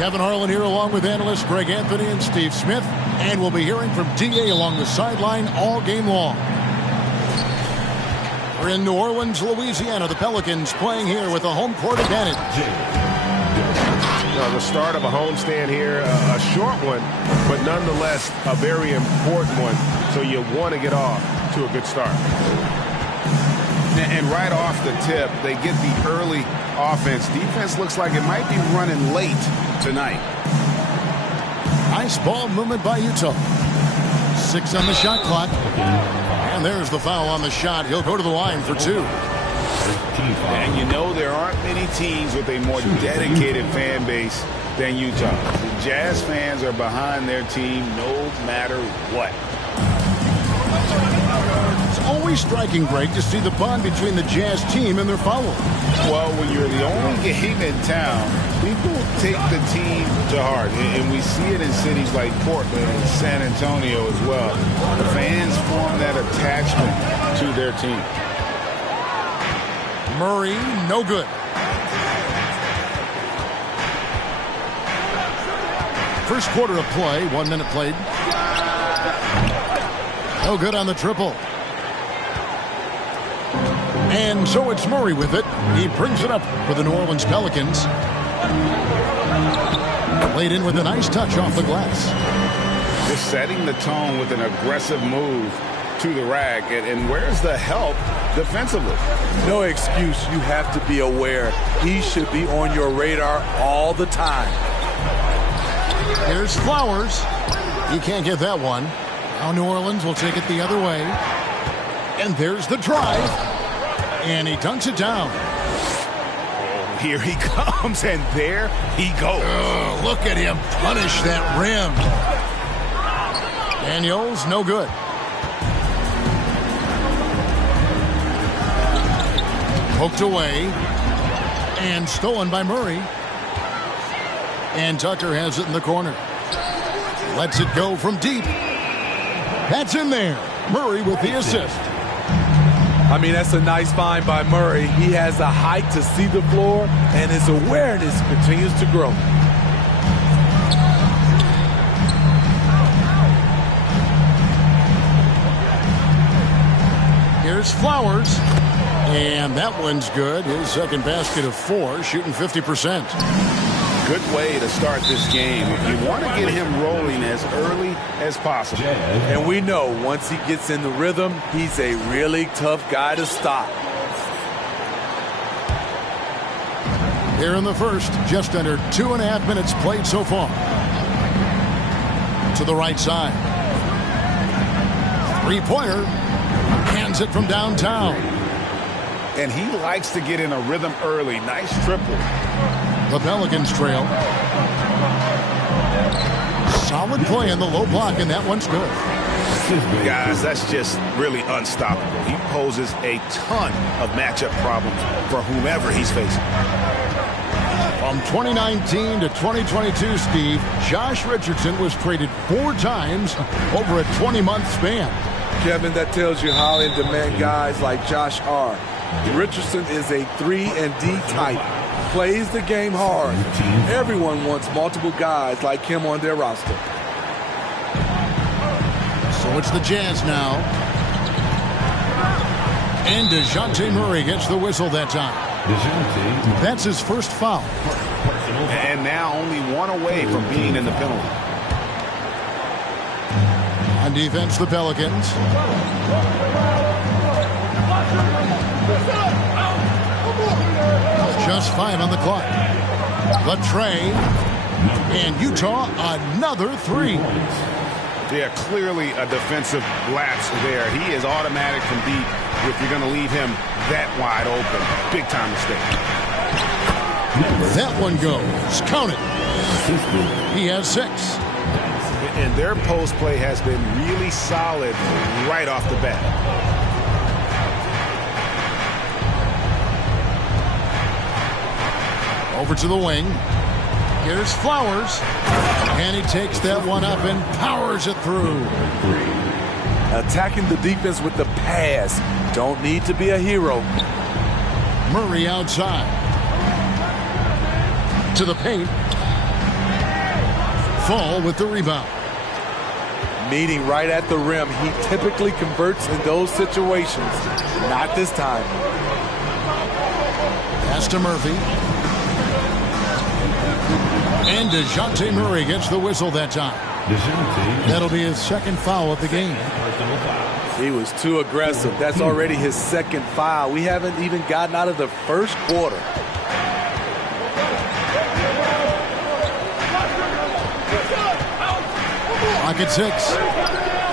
Kevin Harlan here along with analysts Greg Anthony and Steve Smith. And we'll be hearing from D.A. along the sideline all game long. We're in New Orleans, Louisiana. The Pelicans playing here with a home court advantage. The start of a homestand here, a short one, but nonetheless a very important one. So you want to get off to a good start. And right off the tip, they get the early offense. Defense looks like it might be running late tonight. Nice ball movement by Utah. 6 on the shot clock. And there's the foul on the shot. He'll go to the line for 2. And you know there aren't many teams with a more dedicated fan base than Utah. The Jazz fans are behind their team no matter what. It's always striking, Greg, to see the bond between the Jazz team and their followers. Well, when you're the only game in town, people take the team to heart. And we see it in cities like Portland and San Antonio as well. The fans form that attachment to their team. Murray, no good. First quarter of play, 1 minute played. No good on the triple. And so it's Murray with it. He brings it up for the New Orleans Pelicans. Laid in with a nice touch off the glass. Just setting the tone with an aggressive move to the rack. And where's the help defensively? No excuse. You have to be aware. He should be on your radar all the time. Here's Flowers. He can't get that one. Now New Orleans will take it the other way. And there's the drive. And he dunks it down. Here he comes, and there he goes. Oh, look at him punish that rim. Daniels, no good. Poked away. And stolen by Murray. And Tucker has it in the corner. Lets it go from deep. That's in there. Murray with the assist. I mean, that's a nice find by Murray. He has the height to see the floor, and his awareness continues to grow. Here's Flowers. And that one's good. His second basket of 4, shooting 50%. Good way to start this game. You want to get him rolling as early as possible. And we know once he gets in the rhythm, he's a really tough guy to stop. Here in the first, just under 2.5 minutes played so far. To the right side. Three-pointer. Hands it from downtown. And he likes to get in a rhythm early. Nice triple. The Pelicans trail. Solid play in the low block, and that one's good. Guys, that's just really unstoppable. He poses a ton of matchup problems for whomever he's facing. From 2019 to 2022, Steve, Josh Richardson was traded 4 times over a 20-month span. Kevin, that tells you how in demand guys like Josh are. Richardson is a 3-and-D type. Plays the game hard. Everyone wants multiple guys like him on their roster. So it's the Jazz now. And DeJounte Murray gets the whistle that time. That's his first foul. And now only 1 away from being in the penalty. On defense, the Pelicans. Just 5 on the clock. The tray. And Utah, another 3. Yeah, clearly a defensive lapse there. He is automatic from deep if you're going to leave him that wide open. Big time mistake. That one goes. Count it. He has 6. And their post play has been really solid right off the bat. Over to the wing. Here's Flowers. And he takes that one up and powers it through. Attacking the defense with the pass. Don't need to be a hero. Murray outside. To the paint. Fall with the rebound. Meeting right at the rim. He typically converts in those situations. Not this time. Pass to Murphy. And DeJounte Murray gets the whistle that time. That'll be his second foul of the game. He was too aggressive. That's already his second foul. We haven't even gotten out of the first quarter. Clock at 6.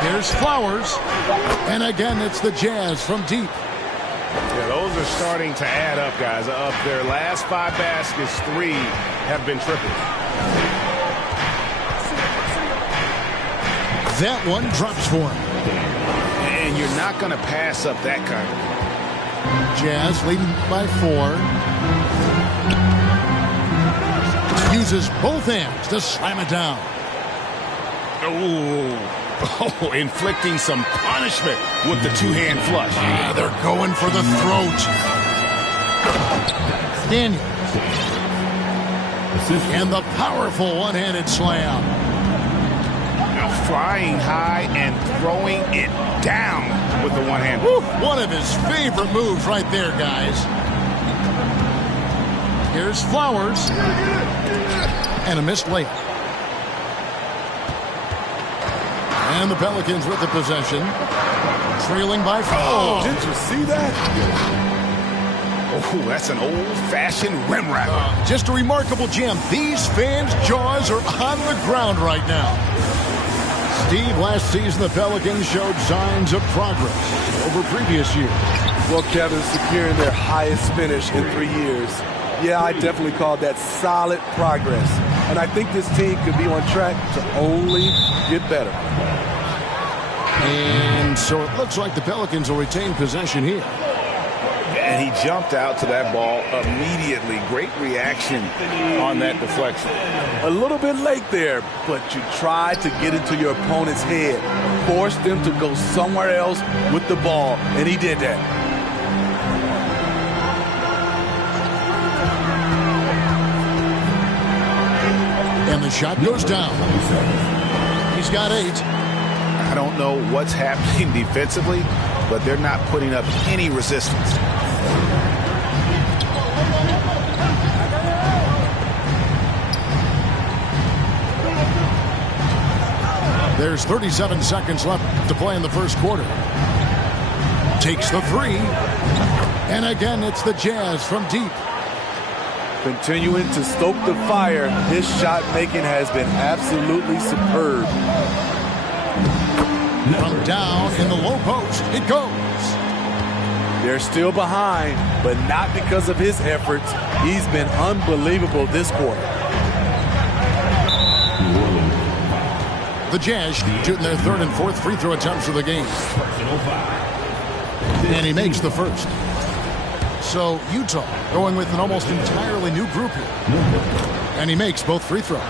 Here's Flowers. And again, it's the Jazz from deep. Yeah, those are starting to add up, guys. Of their last 5 baskets, 3 have been triples. That one drops for him. And you're not going to pass up that kind of thing. Jazz leading by 4. Uses both hands to slam it down. Oh, inflicting some punishment with the two-hand flush. Yeah, they're going for the throat. Daniels. And the powerful one-handed slam. Flying high and throwing it down with the one hand. One of his favorite moves right there, guys. Here's Flowers. And a missed layup. And the Pelicans with the possession. Trailing by 4. Oh, did you see that? Oh, that's an old-fashioned rim wrapper. Just a remarkable jam. These fans' jaws are on the ground right now. Steve, last season the Pelicans showed signs of progress over previous years. Well, Kevin, securing their highest finish in 3 years. Yeah, I definitely call that solid progress. And I think this team could be on track to only get better. And so it looks like the Pelicans will retain possession here. And he jumped out to that ball immediately. Great reaction on that deflection. A little bit late there, but you tried to get into your opponent's head. Force them to go somewhere else with the ball, and he did that. And the shot goes down. He's got 8. I don't know what's happening defensively, but they're not putting up any resistance. There's 37 seconds left to play in the first quarter. Takes the 3. And again, it's the Jazz from deep. Continuing to stoke the fire, his shot making has been absolutely superb. From down in the low post, it goes. They're still behind, but not because of his efforts. He's been unbelievable this quarter. The Jazz shooting their 3rd and 4th free throw attempts of the game. And he makes the first. So Utah going with an almost entirely new group here. And he makes both free throws.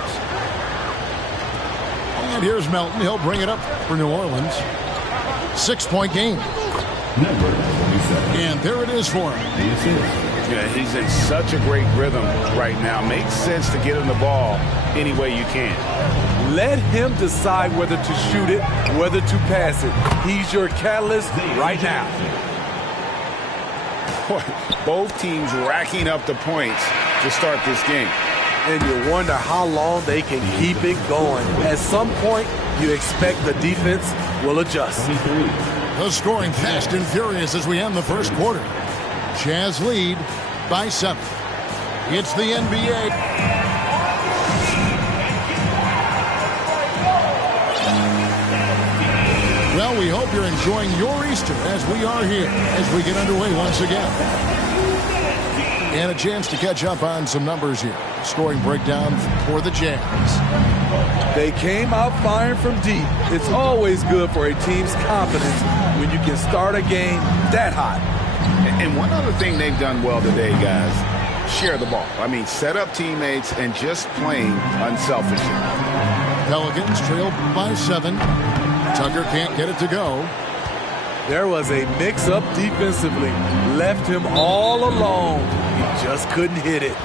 And here's Melton. He'll bring it up for New Orleans. 6-point game. And there it is for him. Yeah, he's in such a great rhythm right now. Makes sense to get him the ball any way you can. Let him decide whether to shoot it, whether to pass it. He's your catalyst right now. Both teams racking up the points to start this game. And you wonder how long they can keep it going. At some point, you expect the defense will adjust. The scoring fast and furious as we end the first quarter. Jazz lead by 7. It's the NBA. Well, we hope you're enjoying your Easter as we are here as we get underway once again. And a chance to catch up on some numbers here. Scoring breakdown for the Jazz. They came out firing from deep. It's always good for a team's confidence when you can start a game that hot. And one other thing they've done well today, guys, share the ball. I mean, set up teammates and just playing unselfishly. Pelicans trailed by 7. Tucker can't get it to go. There was a mix-up defensively. Left him all alone. He just couldn't hit it.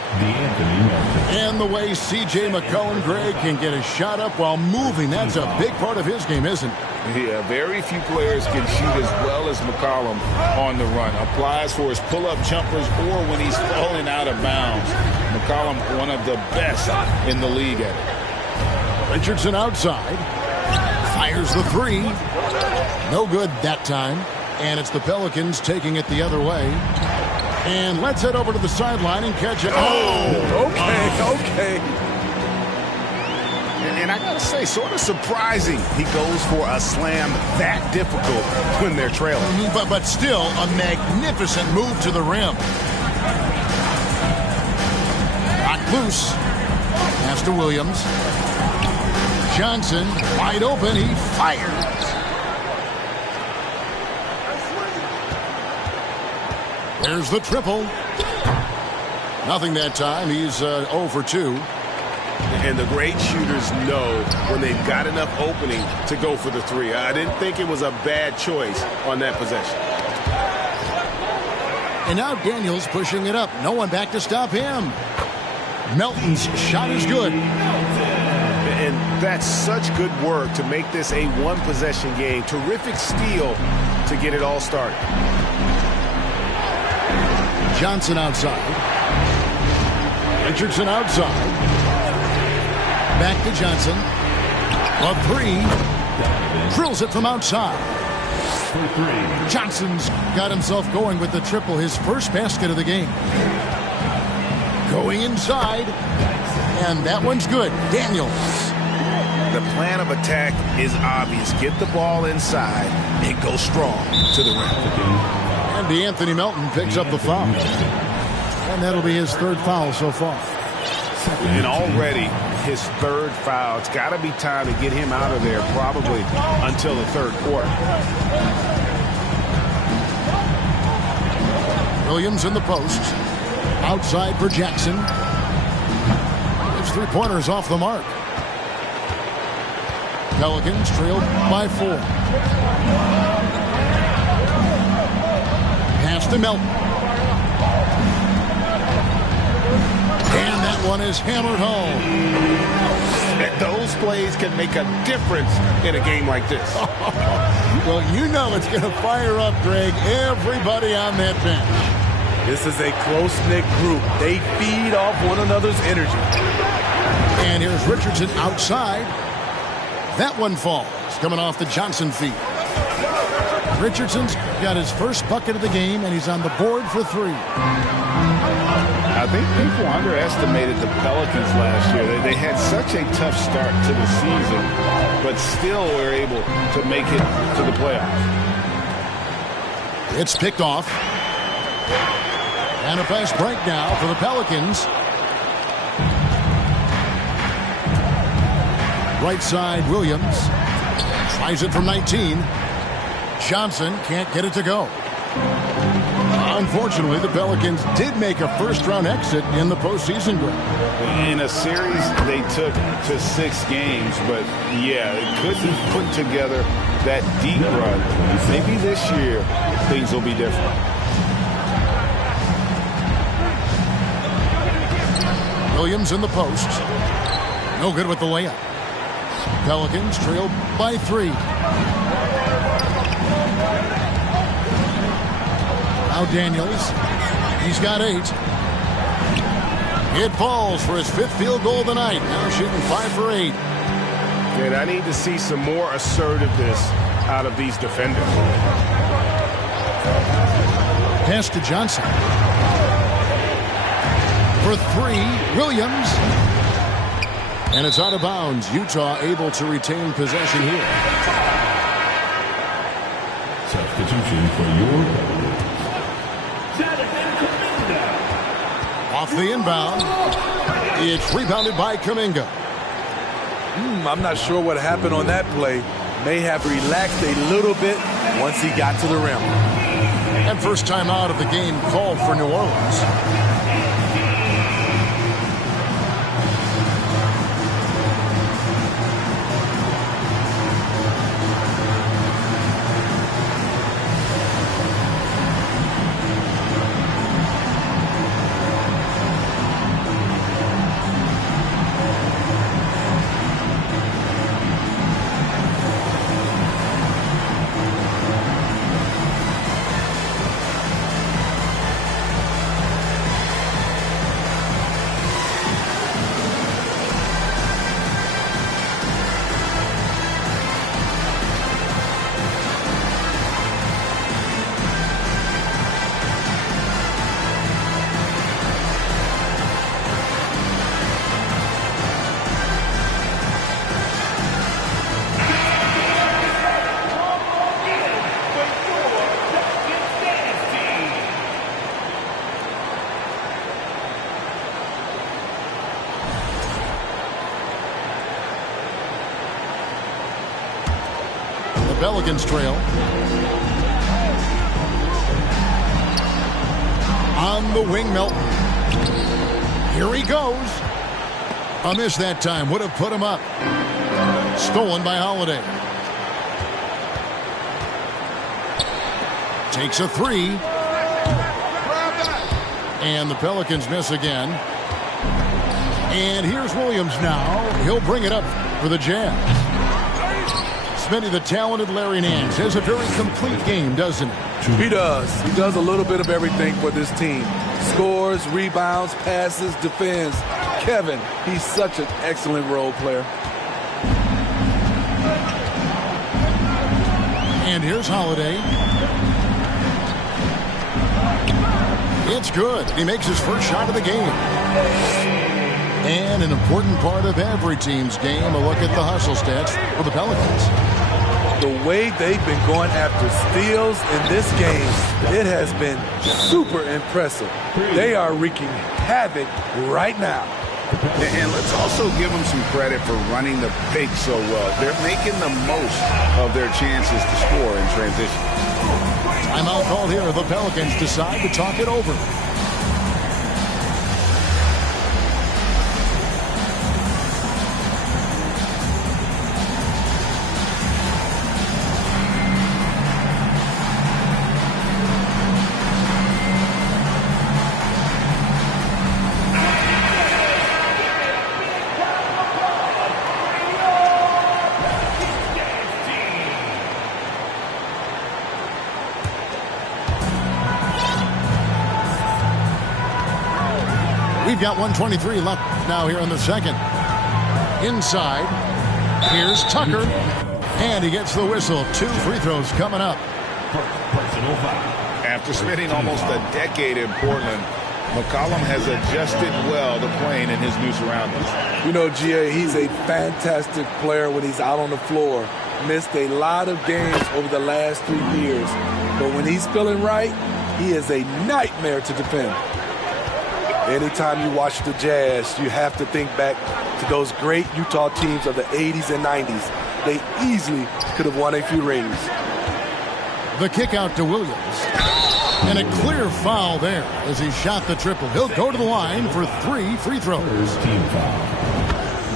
And the way C.J. McCollum, Greg, can get a shot up while moving, that's a big part of his game, isn't it? Yeah, very few players can shoot as well as McCollum on the run. Applies for his pull-up jumpers or when he's falling out of bounds. McCollum, one of the best in the league at it. Richardson outside. Fires the three. No good that time. And it's the Pelicans taking it the other way. And let's head over to the sideline and catch it. Oh, okay. And I got to say, sort of surprising he goes for a slam that difficult when they're trailing. But still, a magnificent move to the rim. Got loose. Pass to Williams. Johnson, wide open. He fires. There's the triple. Nothing that time. He's 0 for 2. And the great shooters know when they've got enough opening to go for the three. I didn't think it was a bad choice on that possession. And now Daniels pushing it up. No one back to stop him. Melton's shot is good. And that's such good work to make this a one-possession game. Terrific steal to get it all started. Johnson outside. Richardson outside. Back to Johnson. A three. Drills it from outside. Johnson's got himself going with the triple, his first basket of the game. Going inside. And that one's good. Daniels. The plan of attack is obvious. Get the ball inside and go strong to the rim. And DeAnthony Melton picks up the foul. And that'll be his third foul so far. And already his third foul. It's got to be time to get him out of there probably until the third quarter. Williams in the post. Outside for Jackson. His three-pointers off the mark. Pelicans trailed by 4. Pass to Melton. And that one is hammered home. Those plays can make a difference in a game like this. Well, you know it's going to fire up, Greg, everybody on that bench. This is a close-knit group. They feed off one another's energy. And here's Richardson outside. That one falls, coming off the Johnson feed. Richardson's got his first bucket of the game, and he's on the board for 3. I think people underestimated the Pelicans last year. They had such a tough start to the season, but still were able to make it to the playoffs. It's picked off. And a fast break now for the Pelicans. Right side, Williams. Tries it from 19. Johnson can't get it to go. Unfortunately, the Pelicans did make a first-round exit in the postseason. In a series, they took to 6 games, but yeah, it couldn't put together that deep run. Maybe this year, things will be different. Williams in the post. No good with the layup. Pelicans trailed by 3. Now Daniels. He's got 8. It falls for his 5th field goal of the night. Now shooting 5 for 8. And I need to see some more assertiveness out of these defenders. Pass to Johnson. For 3, Williams. And it's out of bounds. Utah able to retain possession here. Substitution for your off the inbound. It's rebounded by Kuminga. I'm not sure what happened on that play. May have relaxed a little bit once he got to the rim. And first time out of the game called for New Orleans. Pelicans trail. On the wing, Melton. Here he goes. A miss that time. Would have put him up. Stolen by Holiday. Takes a three. And the Pelicans miss again. And here's Williams now. He'll bring it up for the Jazz. Smitty, the talented Larry Nance, has a very complete game, doesn't he? He does. He does a little bit of everything for this team. Scores, rebounds, passes, defends. Kevin, he's such an excellent role player. And here's Holiday. It's good. He makes his first shot of the game. And an important part of every team's game, a look at the hustle stats for the Pelicans. The way they've been going after steals in this game, it has been super impressive. They are wreaking havoc right now. And let's also give them some credit for running the pick so well. They're making the most of their chances to score in transition. Timeout called here. The Pelicans decide to talk it over. We've got 1:23 left now here in the second. Inside, here's Tucker, and he gets the whistle. 2 free throws coming up. After spending almost a decade in Portland, McCollum has adjusted well to playing in his new surroundings. You know, GA, he's a fantastic player when he's out on the floor. Missed a lot of games over the last 3 years. But when he's feeling right, he is a nightmare to defend. Anytime you watch the Jazz, you have to think back to those great Utah teams of the 80s and 90s. They easily could have won a few rings. The kick out to Williams. And a clear foul there as he shot the triple. He'll go to the line for 3 free throws.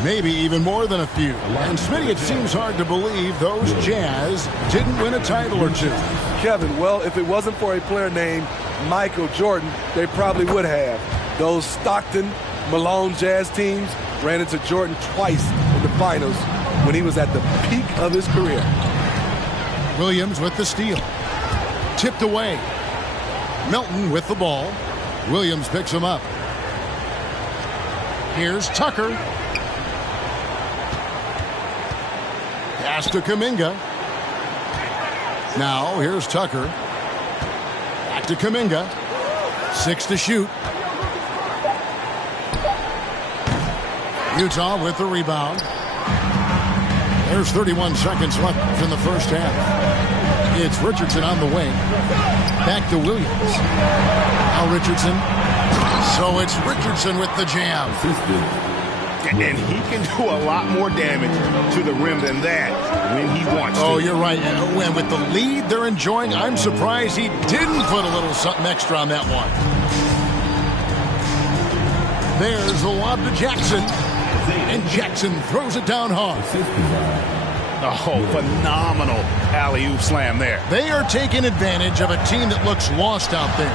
Maybe even more than a few. And Smitty, it seems hard to believe those Jazz didn't win a title or two. Kevin, well, if it wasn't for a player named Michael Jordan, they probably would have. Those Stockton, Malone Jazz teams ran into Jordan twice in the finals when he was at the peak of his career. Williams with the steal. Tipped away. Melton with the ball. Williams picks him up. Here's Tucker. Pass to Kuminga. Now here's Tucker. Back to Kuminga. 6 to shoot. Utah with the rebound. There's 31 seconds left in the first half. It's Richardson on the wing. Back to Williams. Now Richardson. So it's Richardson with the jam. And he can do a lot more damage to the rim than that when he wants to. Oh, you're right. And with the lead they're enjoying, I'm surprised he didn't put a little something extra on that one. There's the lob to Jackson. And Jackson throws it down hard. Oh, phenomenal alley-oop slam there. They are taking advantage of a team that looks lost out there.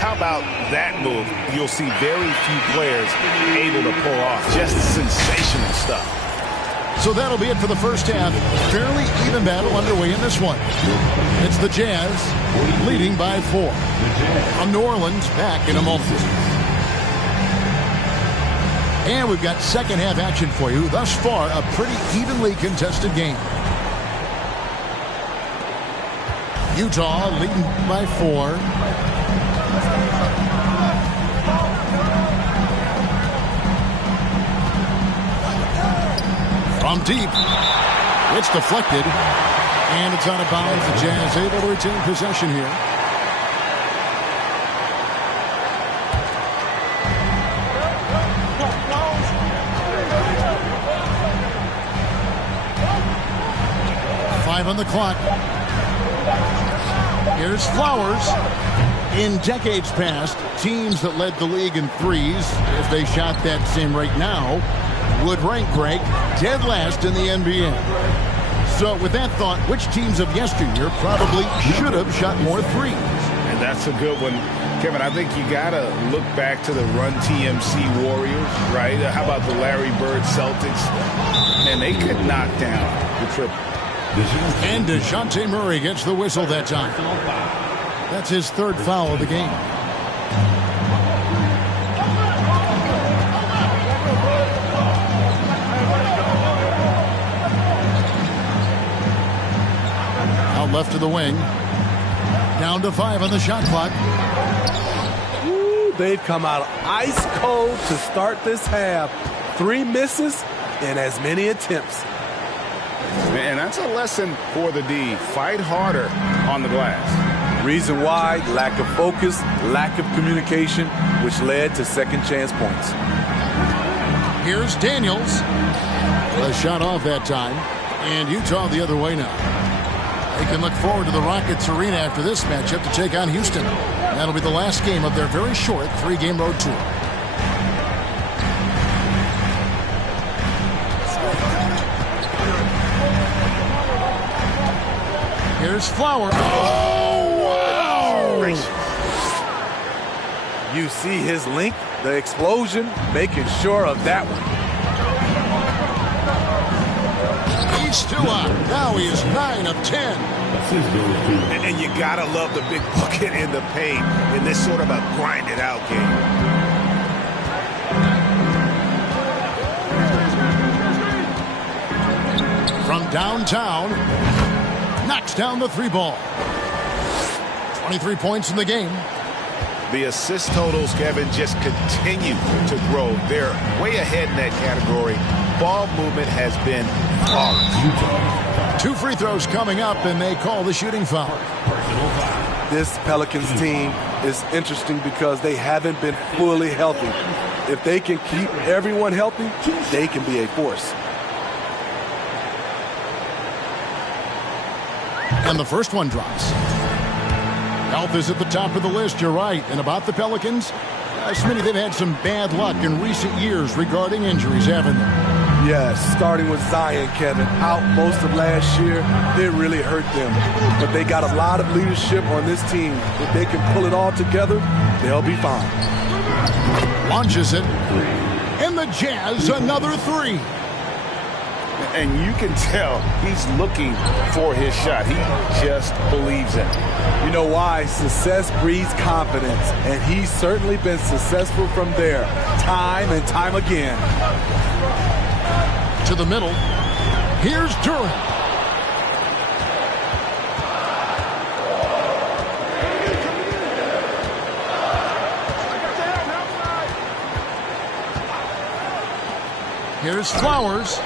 How about that move? You'll see very few players able to pull off. Just sensational stuff. So that'll be it for the first half. Fairly even battle underway in this one. It's the Jazz leading by 4. From New Orleans, back in a moment. And we've got second half action for you. Thus far, a pretty evenly contested game. Utah leading by 4. From deep. It's deflected. And it's out of bounds. The Jazz able to retain possession here. 5 on the clock. Here's Flowers. In decades past, teams that led the league in threes, if they shot that same rate now, would rank Greg dead last in the NBA. So with that thought, which teams of yesteryear probably should have shot more threes? And that's a good one. Kevin, I think you got to look back to the Run TMC Warriors, right? How about the Larry Bird Celtics? And they could knock down the triple. And DeJounte Murray gets the whistle that time. That's his 3rd foul of the game. Out left to the wing. Down to 5 on the shot clock. Ooh, they've come out ice cold to start this half. 3 misses and as many attempts. And that's a lesson for the D. Fight harder on the glass. Reason why, lack of focus, lack of communication, which led to second chance points. Here's Daniels. A shot off that time. And Utah the other way now. They can look forward to the Rockets Arena after this matchup to take on Houston. That'll be the last game of their very short 3-game road tour. Here's Flower. Oh, wow! You see his length, the explosion, making sure of that one. He's still on. Now he is 9 of 10. And you got to love the big bucket in the paint in this sort of a grinded-out game. From downtown, knocks down the 3 ball. 23 points in the game. The assist totals, Kevin, just continue to grow. They're way ahead in that category. Ball movement has been flawless. 2 free throws coming up, and they call the shooting foul. This Pelicans team is interesting because they haven't been fully healthy. If they can keep everyone healthy, they can be a force. And the first one drops. Health is at the top of the list, you're right. And about the Pelicans, Smitty, they've had some bad luck in recent years regarding injuries, haven't they? Yes, starting with Zion, Kevin, out most of last year. It really hurt them. But they got a lot of leadership on this team. If they can pull it all together, they'll be fine. Launches it. And the Jazz, another 3. And you can tell he's looking for his shot. He just believes in it. You know why? Success breeds confidence, and he's certainly been successful from there, time and time again. To the middle. Here's Durant. Here's Flowers.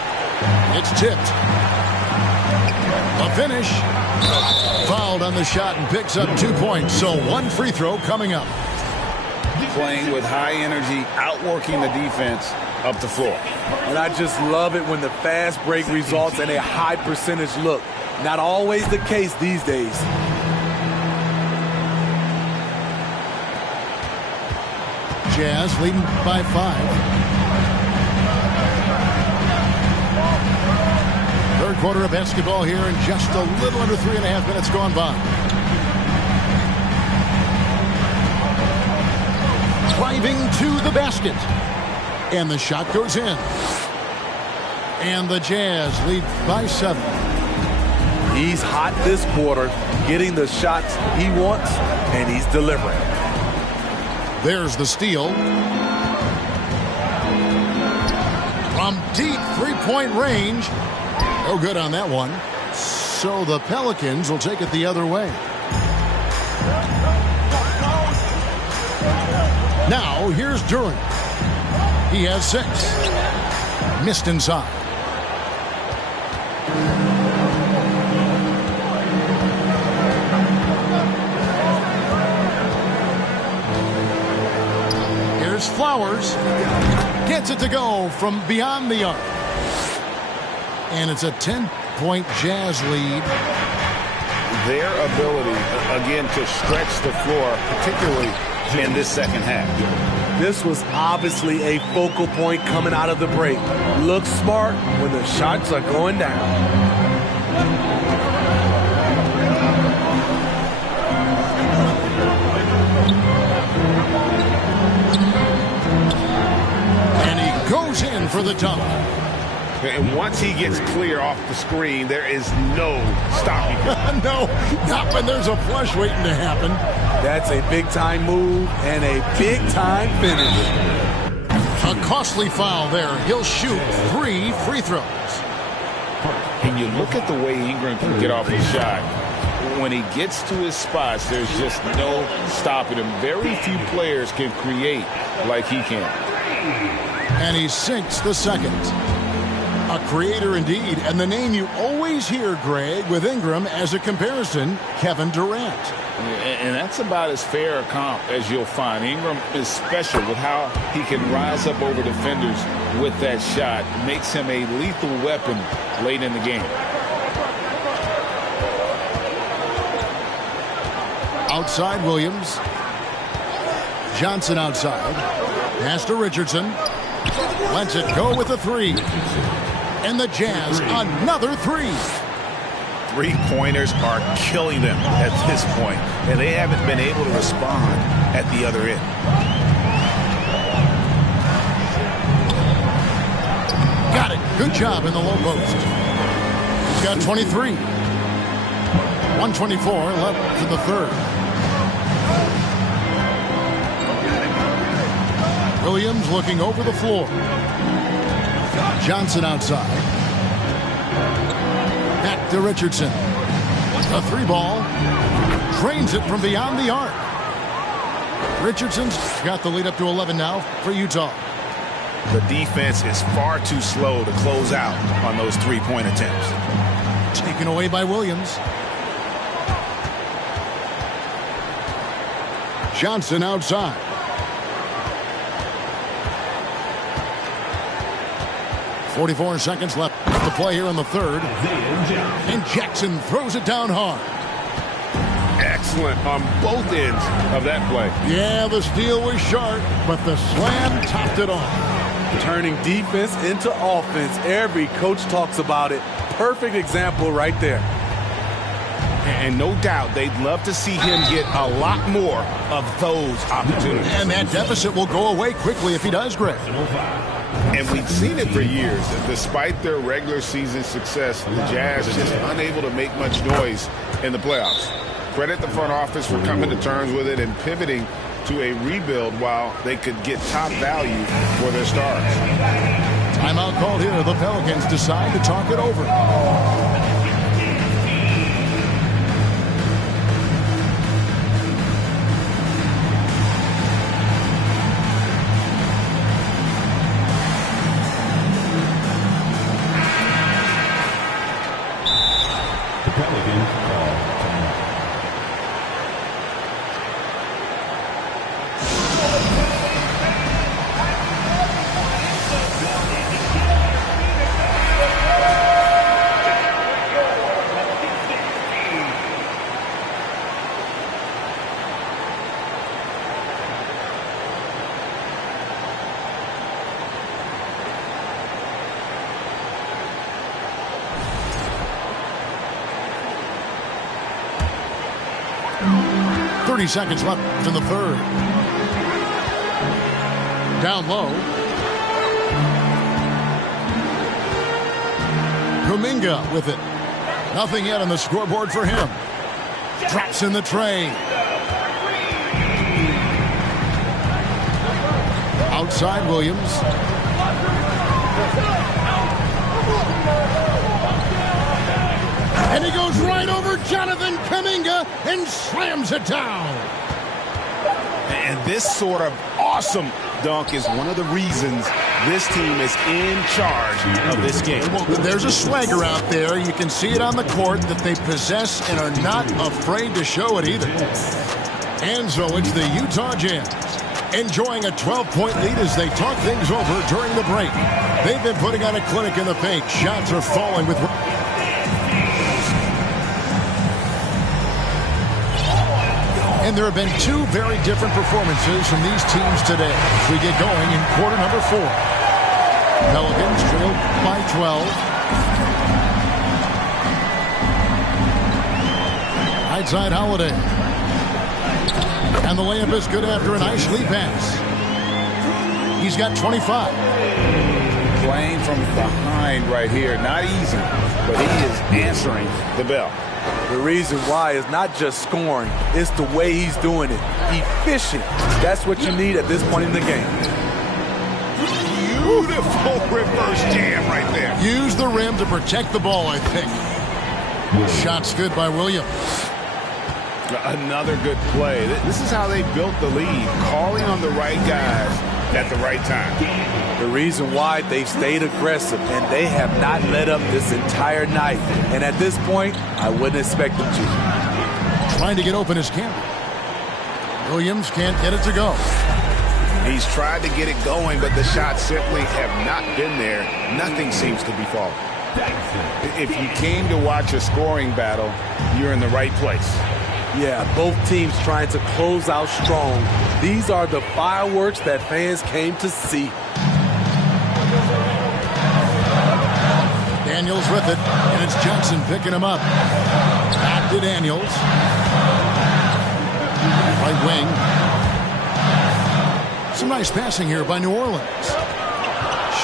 It's tipped. A finish. Fouled on the shot and picks up 2 points. So 1 free throw coming up. Playing with high energy, outworking the defense up the floor. And I just love it when the fast break results in a high percentage look. Not always the case these days. Jazz leading by 5. Third quarter of basketball here, and just a little under 3.5 minutes gone by. Driving to the basket. And the shot goes in. And the Jazz lead by 7. He's hot this quarter, getting the shots he wants, and he's delivering. There's the steal. From deep 3-point range. No good on that one. So the Pelicans will take it the other way. Now here's Durant. He has 6. Missed inside. Here's Flowers. Gets it to go from beyond the arc. And it's a 10 8-point Jazz lead. Their ability, again, to stretch the floor, particularly in this second half. This was obviously a focal point coming out of the break. Look smart when the shots are going down. And he goes in for the dunk. And once he gets clear off the screen, there is no stopping him. No, not when there's a flush waiting to happen. That's a big-time move and a big-time finish. A costly foul there. He'll shoot 3 free throws. And you look at the way Ingram can get off his shot. When he gets to his spots, there's just no stopping him. Very few players can create like he can. And he sinks the second. A creator indeed, and the name you always hear, Greg, with Ingram as a comparison, Kevin Durant. And that's about as fair a comp as you'll find. Ingram is special with how he can rise up over defenders with that shot. Makes him a lethal weapon late in the game. Outside Williams. Johnson outside. Pass to Richardson. Lets it go with a 3. And the Jazz, another 3. Three-pointers are killing them at this point, and they haven't been able to respond at the other end. Got it. Good job in the low post. He's got 23. 124 left for the third. Williams looking over the floor. Johnson outside. Back to Richardson. A 3-ball. Drains it from beyond the arc. Richardson's got the lead up to 11 now for Utah. The defense is far too slow to close out on those three-point attempts. Taken away by Williams. Johnson outside. .44 seconds left to play here in the third. And Jackson throws it down hard. Excellent on both ends of that play. Yeah, the steal was sharp, but the slam topped it off. Turning defense into offense. Every coach talks about it. Perfect example right there. And no doubt they'd love to see him get a lot more of those opportunities. And that deficit will go away quickly if he does, Greg. And we've seen it for years. Despite their regular season success, the Jazz are just unable to make much noise in the playoffs. Credit the front office for coming to terms with it and pivoting to a rebuild while they could get top value for their stars. Timeout called here. The Pelicans decide to talk it over. Seconds left in the third. Down low. Kuminga with it. Nothing yet on the scoreboard for him. Drops in the tray. Outside Williams. And he goes right over Jonathan Kuminga and slams it down. And this sort of awesome dunk is one of the reasons this team is in charge of this game. Well, there's a swagger out there. You can see it on the court that they possess and are not afraid to show it either. And so it's the Utah Jazz enjoying a 12-point lead as they talk things over during the break. They've been putting on a clinic in the paint. Shots are falling with And there have been two very different performances from these teams today as we get going in quarter number 4. Pelicans trail by 12. Outside Holiday. And the layup is good after a nice lead pass. He's got 25. Playing from behind right here. Not easy, but he is answering the bell. The reason why is not just scoring, it's the way he's doing it. Efficient. That's what you need at this point in the game. Beautiful reverse jam right there. Use the rim to protect the ball, I think. Shot's good by Williams. Another good play. This is how they built the lead, calling on the right guys at the right time. The reason why they've stayed aggressive and they have not let up this entire night. And at this point, I wouldn't expect them to. Trying to get open is Campbell. Williams can't get it to go. He's tried to get it going, but the shots simply have not been there. Nothing seems to be falling. If you came to watch a scoring battle, you're in the right place. Yeah, both teams trying to close out strong. These are the fireworks that fans came to see. Daniels with it, and it's Johnson picking him up. Back to Daniels. Right wing. Some nice passing here by New Orleans.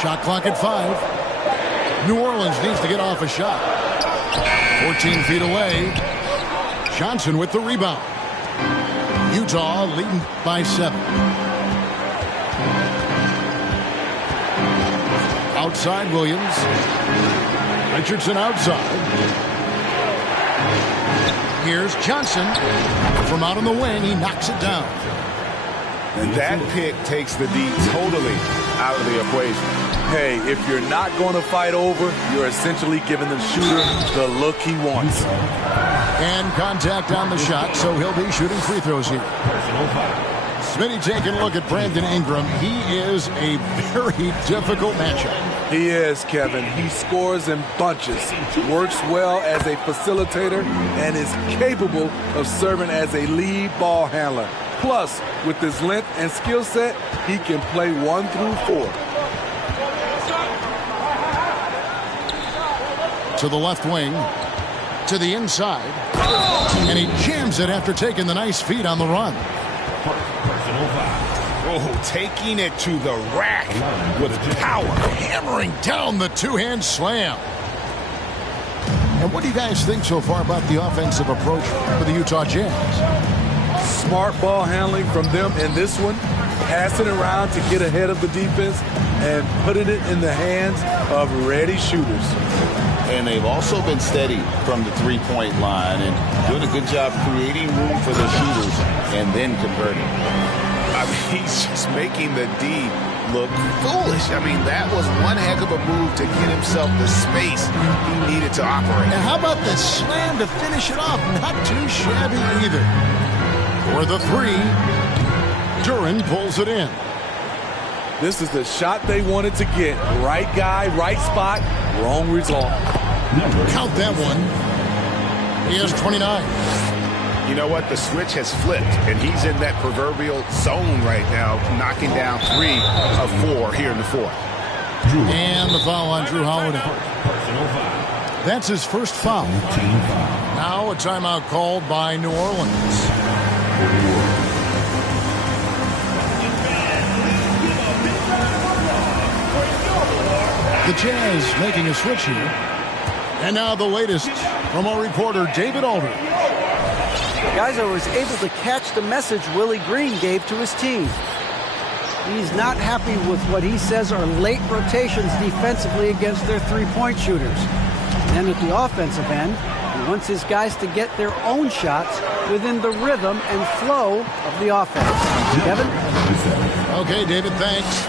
Shot clock at 5. New Orleans needs to get off a shot. 14 feet away. Johnson with the rebound. Utah leading by 7. Outside Williams. Richardson outside. Here's Johnson. From out on the wing, he knocks it down. And that pick takes the D totally out of the equation. Hey, if you're not going to fight over, you're essentially giving the shooter the look he wants. And contact on the shot, so he'll be shooting free throws here. Smitty taking a look at Brandon Ingram. He is a very difficult matchup. He is, Kevin. He scores in bunches, works well as a facilitator, and is capable of serving as a lead ball handler. Plus, with his length and skill set, he can play 1 through 4. To the left wing, to the inside, and he jams it after taking the nice feed on the run. Oh, taking it to the rack with power. Hammering down the two-hand slam. And what do you guys think so far about the offensive approach for the Utah Jazz? Smart ball handling from them in this one, passing around to get ahead of the defense and putting it in the hands of ready shooters. And they've also been steady from the three-point line and doing a good job creating room for the shooters and then converting. I mean, he's just making the D look foolish. I mean, that was one heck of a move to get himself the space he needed to operate. And how about the slam to finish it off? Not too shabby either. For the 3, Duren pulls it in. This is the shot they wanted to get. Right guy, right spot, wrong result. Count that one. He has 29. You know what? The switch has flipped, and he's in that proverbial zone right now, knocking down 3 of 4 here in the 4th. And the foul on Drew Holiday. That's his first foul. Now a timeout called by New Orleans. The Jazz making a switch here. And now the latest from our reporter, David Aldridge. Guys, I was able to catch the message Willie Green gave to his team. He's not happy with what he says are late rotations defensively against their three-point shooters. And at the offensive end, he wants his guys to get their own shots within the rhythm and flow of the offense. Kevin? Okay, David, thanks.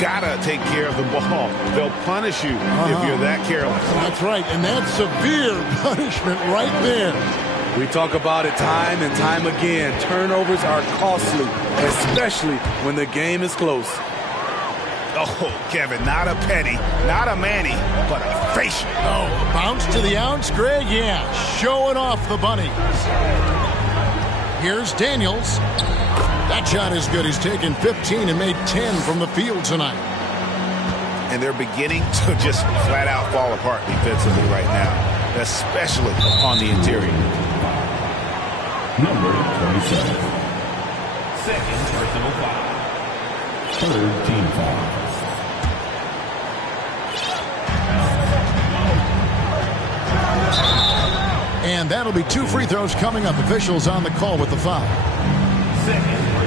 Gotta take care of the ball. They'll punish you if you're that careless. That's right, and that's severe punishment right there. We talk about it time and time again. Turnovers are costly, especially when the game is close. Oh, Kevin, not a penny, not a Manny, but a facial. Oh, bounce to the ounce, Greg? Yeah, showing off the bunnies. Here's Daniels. That shot is good. He's taken 15 and made 10 from the field tonight. And they're beginning to just flat out fall apart defensively right now, especially on the interior. Number 27. Second personal foul. Third team foul. And that'll be 2 free throws coming up. Officials on the call with the foul.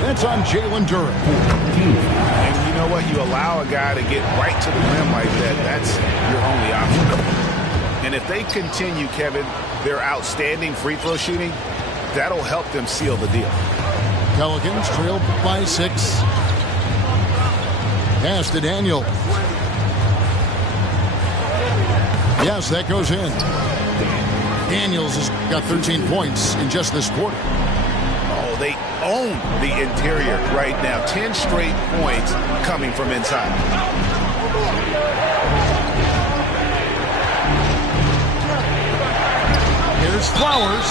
That's on Jalen Duren. And you know what? You allow a guy to get right to the rim like that, that's your only option. And if they continue, Kevin, their outstanding free throw shooting, that'll help them seal the deal. Pelicans trail by 6. Pass to Daniel. Yes, that goes in. Daniels has got 13 points in just this quarter. Oh, they own the interior right now. 10 straight points coming from inside. Here's Flowers.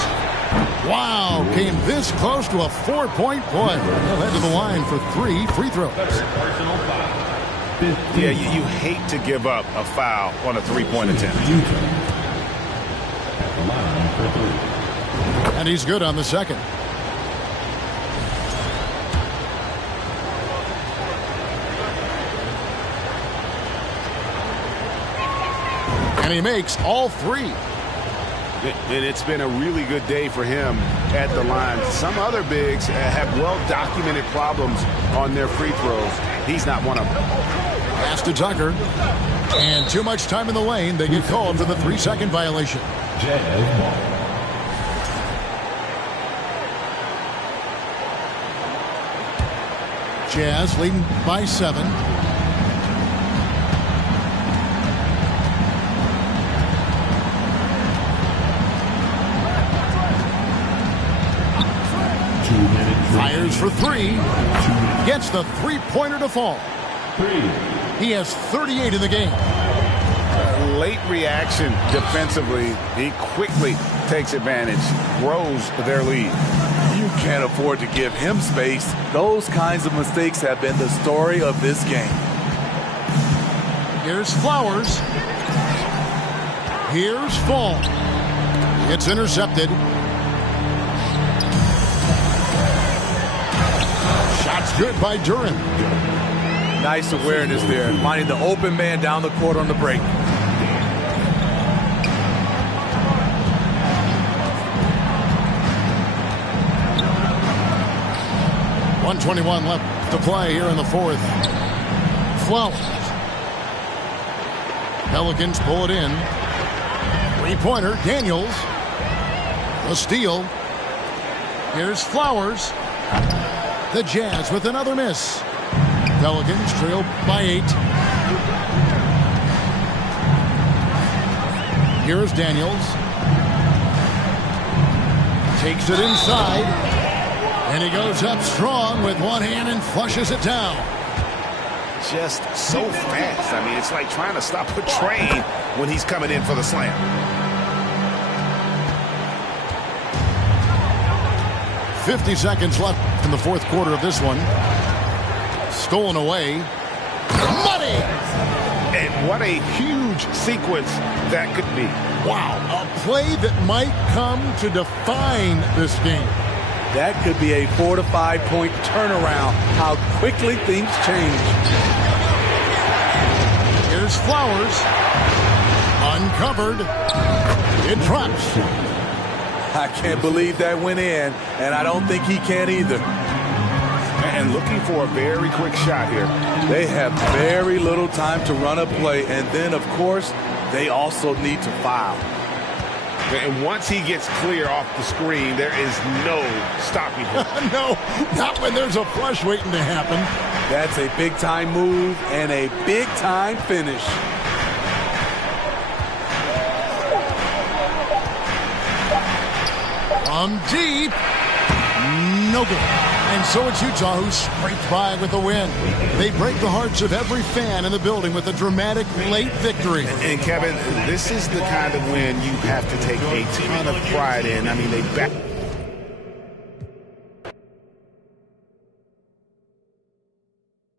Wow, came this close to a 4-point play. He'll head to the line for 3 free throws. Yeah, you hate to give up a foul on a 3-point attempt. And he's good on the second. And he makes all 3. And it's been a really good day for him at the line. Some other bigs have well-documented problems on their free throws. He's not one of them. Pass to Tucker. And too much time in the lane. They get called for the 3-second violation. Jazz ball. Jazz leading by 7. Fires for 3. Gets the 3-pointer to fall. He has 38 in the game. Late reaction defensively. He quickly takes advantage, grows their lead. You can't afford to give him space. Those kinds of mistakes have been the story of this game. Here's Flowers. Here's Fall. It's intercepted. Shot's good by Duren. Nice awareness there, finding the open man down the court on the break. .121 left to play here in the 4th. Flowers. Pelicans pull it in. 3-pointer, Daniels. A steal. Here's Flowers. The Jazz with another miss. Pelicans trail by 8. Here's Daniels. Takes it inside. And he goes up strong with one hand and flushes it down. Just so fast. I mean, it's like trying to stop a train when he's coming in for the slam. .50 seconds left in the 4th quarter of this one. Stolen away. Money! And what a huge sequence that could be. Wow, a play that might come to define this game. That could be a 4 to 5 point turnaround. How quickly things change. Here's Flowers. Uncovered. It drops. I can't believe that went in, and I don't think he can either. And looking for a very quick shot here. They have very little time to run a play, and then, of course, they also need to foul. And once he gets clear off the screen, there is no stopping him. No, not when there's a flush waiting to happen. That's a big-time move and a big-time finish. From deep. No good. And so it's Utah who scraped by with the win. They break the hearts of every fan in the building with a dramatic late victory. And Kevin, this is the kind of win you have to take a ton of pride in. I mean, they back